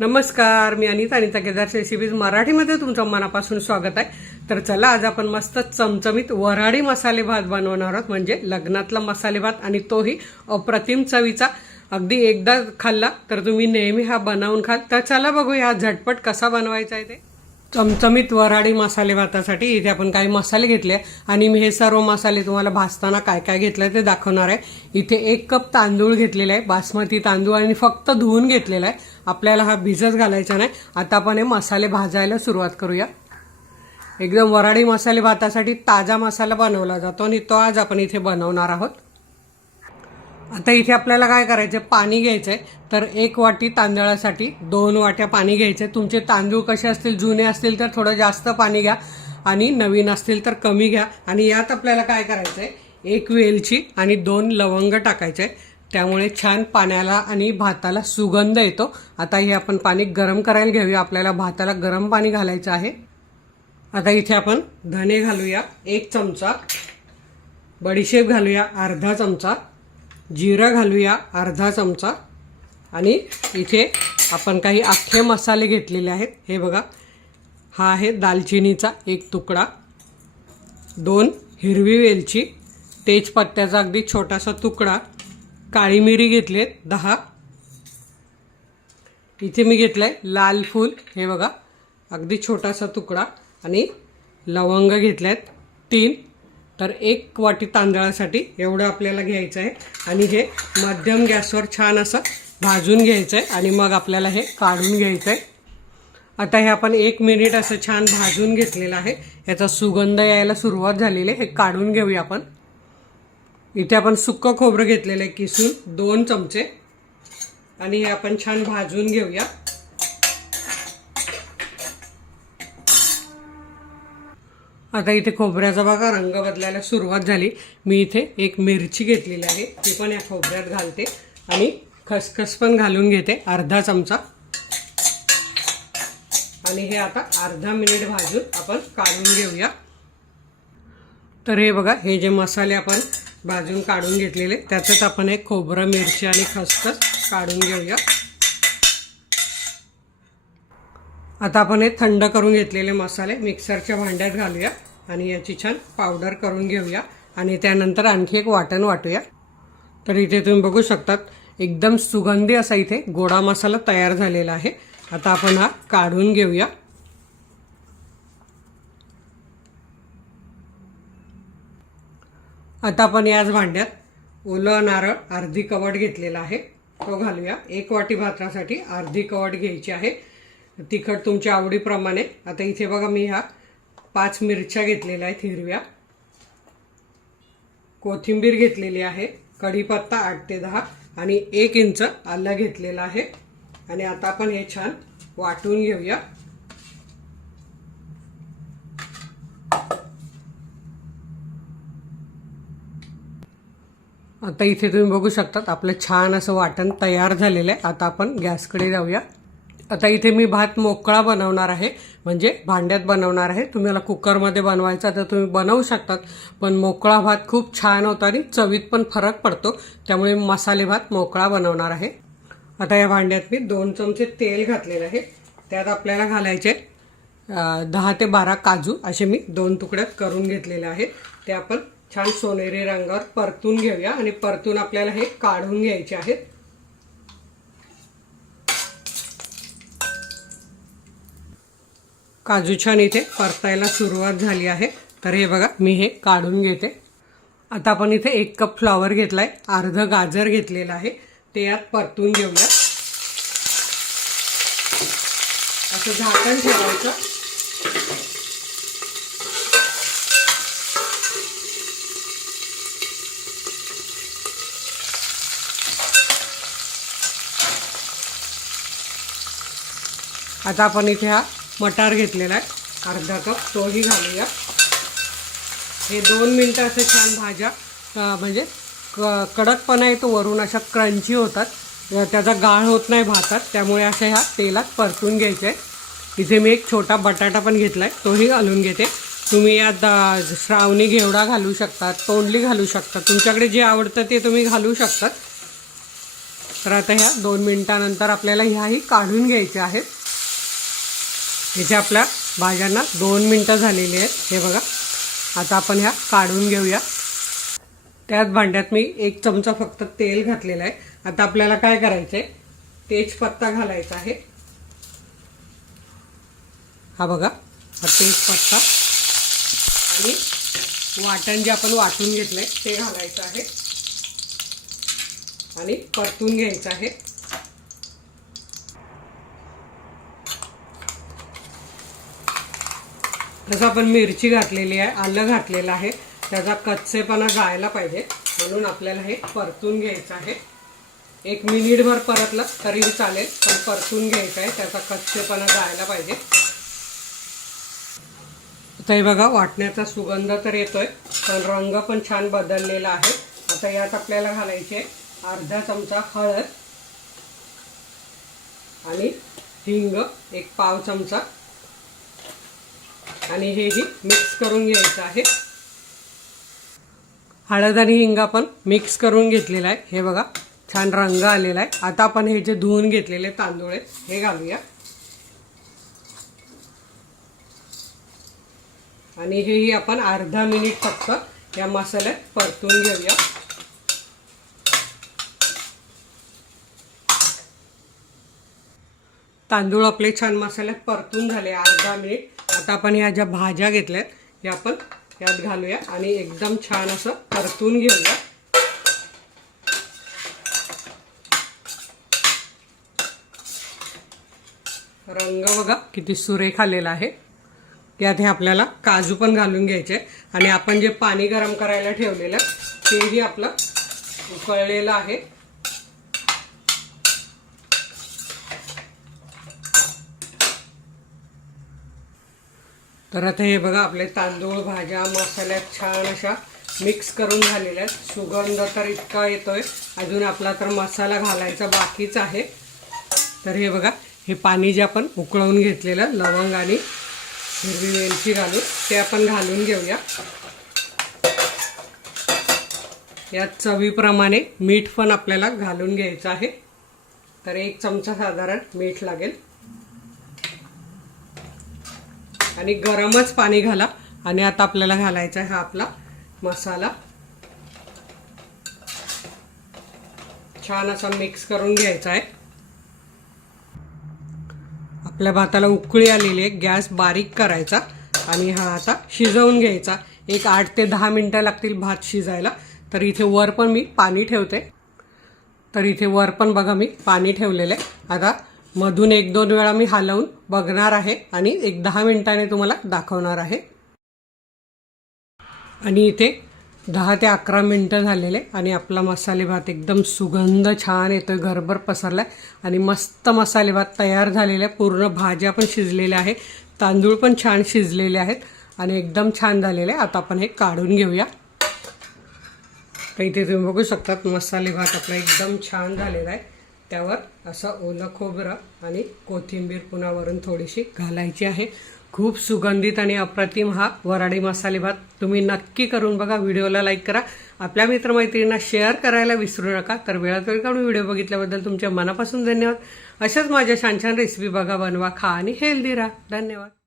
नमस्कार, मी अनिता केदार रेसिपीज मराठीमध्ये तुमचं मनापासून स्वागत आहे। तर चला आज आपण मस्त चमचमीत वऱ्हाडी मसाले भात बनवणार आहोत, म्हणजे लग्नातला मसाले भात आणि तोही अप्रतिम चवीचा। अगदी एकदा खाल्ला तर तुम्ही नेहमी हा बनवून खाल। तर चला बघूया झटपट कसा बनवायचा आहे ते। चमचमीत वऱ्हाडी मसाले भातासाठी इथे आपण काही मसाले घेतले आणि मी हे सर्व मसाले तुम्हाला भाजताना काय काय घेतले ते दाखवणार आहे। इथे 1 कप तांदूळ घेतलेला आहे, बासमती तांदूळ, आणि फक्त धुवून घेतलेला आहे। आपल्याला हा भिजत घालायचा नाही। आता आपण हे मसाले भाजायला सुरुवात करूया। एकदम वऱ्हाडी मसाले भातासाठी ताजा मसाला बनवला जातो आणि तो आज आपण इथे बनवणार आहोत। आता इथे आपल्याला काय करायचं, पाणी घ्यायचंय। तर 1 वाटी तांदळासाठी 2 वाट्या पाणी घ्यायचंय। तुमचे तांदूळ कसे असतील, जुने असतील तर थोडं जास्त पाणी घ्या आणि नवीन असतील तर कमी घ्या। आणि यात आपल्याला काय करायचंय, 1 वेलची आणि 2 लवंग टाकायचे, त्यामुळे छान पाण्याला आणि भाताला सुगंध येतो। आता हे आपण पाणी गरम करायला घेऊया। आपल्याला भाताला गरम पाणी घालायचं आहे। आता इथे आपण धने घालूया 1 चमचा, बडीशेप घालूया अर्धा चमचा, जिरं घालूया अर्धा चमचा, आणि इथे आपण काही अख्खे मसाले घेतलेले आहेत। हे बघा, हा आहे दालचिनीचा 1 तुकडा, 2 हिरवी वेलची, तेजपत्त्याचा अगदी छोटासा तुकडा, काळी मिरी घेतलेत 10, इथे मी घेतलंय लाल फूल, हे बघा अगदी छोटासा तुकडा, आणि लवंग घेतल्यात 3। तर 1 वाटी तांदळासाठी एवढं आपल्याला घ्यायचं आहे आणि हे मध्यम गॅसवर छान असं भाजून घ्यायचं आहे आणि मग आपल्याला हे काढून घ्यायचं आहे। आता हे आपण 1 मिनिट असं छान भाजून घेतलेलं आहे। याचा सुगंध यायला सुरुवात झालेली आहे। हे काढून घेऊया आपण। इथे आपण सुक्कं खोबरं घेतलेलं आहे किसून 2 चमचे, आणि हे आपण छान भाजून घेऊया। आता इथे खोबऱ्याचा बघा रंग बदलायला सुरुवात झाली। मी इथे 1 मिरची घेतलेली आहे, ती पण या खोबऱ्यात घालते, आणि खसखस पण घालून घेते अर्धा चमचा, आणि हे आता अर्धा मिनिट भाजून आपण काढून घेऊया। तर हे बघा, हे जे मसाले आपण भाजून काढून घेतलेले त्याच्यात आपण एक खोबरं, मिरची आणि खसखस काढून घेऊया। आता आपण हे थंड करून घेतलेले मसाले मिक्सरच्या भांड्यात घालूया आणि याची छान पावडर करून घेऊया, आणि त्यानंतर आणखी एक वाटण वाटूया। तर इथे तुम्ही बघू शकतात एकदम सुगंधी असा इथे गोडा मसाला तयार झालेला आहे। आता आपण हा काढून घेऊया। आता आपण याच भांड्यात ओलं नारळ अर्धी कवट घेतलेला आहे, तो घालूया। 1 वाटी भातासाठी अर्धी कवट घ्यायची आहे, तिखट तुमच्या आवडीप्रमाणे। आता इथे बघा, मी ह्या 5 मिरच्या घेतलेल्या आहेत हिरव्या, कोथिंबीर घेतलेली आहे, कढीपत्ता 8 ते 10, आणि 1 इंच आलं घेतलेलं आहे। आणि आता आपण हे छान वाटून घेऊया। आता इथे तुम्ही बघू शकता आपलं छान असं वाटण तयार झालेलं आहे। आता आपण गॅसकडे जाऊया। आता इथे मी भात मोकळा बनवणार आहे, म्हणजे भांड्यात बनवणार आहे। तुम्हाला कुकरमध्ये बनवायचा तर तुम्ही बनवू शकतात, पण मोकळा भात खूप छान होतो आणि चवीत पण फरक पडतो, त्यामुळे मसाले भात मोकळा बनवणार आहे। आता या भांड्यात मी 2 चमचे तेल घातलेलं आहे, त्यात आपल्याला घालायचे 10 ते 12 काजू, असे मी 2 तुकड्यात करून घेतलेले आहे। ते आपण छान सोनेरी रंगावर परतून घेऊया, आणि परतून आपल्याला हे काढून घ्यायचे आहेत। काजू छान इथे परतायला सुरुवात झाली आहे, तर हे बघा मी हे काढून घेते। आता आपण इथे 1 कप फ्लॉवर घेतलाय, अर्ध गाजर घेतलेलं आहे, ते यात परतून घेऊया। असं झाकण ठेवायचं। आता आपण इथे हा मटार घेतलेला आहे अर्धा कप, तोही घालूया। हे 2 मिनिटं असं छान भाज्या म्हणजे कडकपणा येतो वरून, अशा क्रंची होतात, त्याचा गाळ होत नाही भातात, त्यामुळे अशा ह्या तेलात परतून घ्यायचे आहे। इथे मी 1 छोटा बटाटा पण घेतलाय, तोही घालून घेते। तुम्ही यात श्रावणी घेवडा घालू शकतात, तोंडली घालू शकतात, तुमच्याकडे जे आवडतं ते तुम्ही घालू शकतात। तर आता ह्या 2 मिनिटानंतर आपल्याला ह्याही काढून घ्यायच्या आहेत. इथे आपल्या भाज्यांना 2 मिनिटं झालेली आहेत. हे बघा, आता आपण ह्या काढून घेऊया. त्याच भांड्यात मी 1 चमचा फक्त तेल घातलेलं आहे. आता आपल्याला काय करायचं आहे, तेजपत्ता घालायचा आहे. हा बघा, हा तेजपत्ता आणि वाटण जे आपण वाटून घेतलंय ते घालायचं आहे आणि परतून घ्यायचं आहे. जसं आपण मिरची घातलेली आहे, आलं घातलेलं आहे, त्याचा कच्चेपणा जायला पाहिजे म्हणून आपल्याला हे परतून घ्यायचं आहे. 1 मिनिटभर परतलं तरी चालेल, पण परतून घ्यायचं आहे, त्याचा कच्चेपणा जायला पाहिजे. आता हे बघा, वाटण्याचा सुगंध तर येतोय, पण रंग पण छान बदललेला आहे. आता यात आपल्याला घालायचे अर्धा चमचा हळद आणि हिंग 1 पाव चमचा आणि हेही मिक्स करून घ्यायचं आहे. हळद आणि हिंग आपण मिक्स करून घेतलेला आहे. हे बघा, छान रंग आलेला आहे. आता आपण हे जे धुवून घेतलेले तांदूळ आहेत हे घालूया आणि हेही आपण अर्धा मिनिट फक्त या मसाल्यात परतून घेऊया. तांदूळ आपले छान मसाल्यात परतून झाले अर्धा मिनिट. आता आपण ह्या ज्या भाज्या घेतल्यात या आपण यात घालूया आणि एकदम छान असं परतून घेऊया. रंग बघा किती सुरेख आलेला आहे. यात हे आपल्याला काजू पण घालून घ्यायचे आणि आपण जे पाणी गरम करायला ठेवलेलं तेही आपलं उकळलेलं आहे. तर आता हे बघा, आपले तांदूळ भाज्या मसाल्यात छान अशा मिक्स करून झालेल्या आहेत. सुगंध तर इतका येतोय, अजून आपला तर मसाला घालायचा बाकीच आहे. तर हे बघा, हे पाणी जे आपण उकळवून घेतलेलं लवंग आणि हिरवी वेलची घालून ते आपण घालून घेऊया. यात चवीप्रमाणे मीठ पण आपल्याला घालून घ्यायचं आहे. तर 1 चमचा साधारण मीठ लागेल आणि गरमच पाणी घाला. आणि आता आपल्याला घालायचा आहे हा आपला मसाला. छान असा मिक्स करून घ्यायचा आहे. आपल्या भाताला उकळी आलेली आहे, गॅस बारीक करायचा आणि हा आता शिजवून घ्यायचा. 8 ते 10 मिनिटं लागतील भात शिजायला. तर इथे वर पण मी पाणी ठेवते. तर इथे वर पण बघा मी पाणी ठेवलेलं आहे. आता मधून 1-2 वेळा मी हलवून बघणार आहे आणि 10 मिनिटांनी तुम्हाला दाखवणार आहे. आणि इथे 10 ते 11 मिनिटं झालेले आणि आपला मसाले भात एकदम सुगंध छान येतोय, घरभर पसरलाय आणि मस्त मसाले भात तयार झालेला आहे. पूर्ण भाज्या पण शिजलेल्या आहे, तांदूळ पण छान शिजलेले आहेत आणि एकदम छान झालेले आहे. आता आपण हे काढून घेऊया. तर इथे तुम्ही बघू शकतात मसाले भात आपला एकदम छान झालेला आहे. त्यावर असं ओलं खोबरं आणि कोथिंबीर पुन्हा वरून थोडीशी घालायची आहे. खूप सुगंधित आणि अप्रतिम हा वऱ्हाडी मसाले भात तुम्ही नक्की करून बघा. व्हिडिओला लाईक करा, आपल्या मित्रमैत्रिणींना शेअर करायला विसरू नका. तर वेळात वेळ काढून व्हिडिओ बघितल्याबद्दल तुमच्या मनापासून धन्यवाद. अशाच माझ्या छान छान रेसिपी बघा, बनवा, खा आणि हेल्दी राहा. धन्यवाद.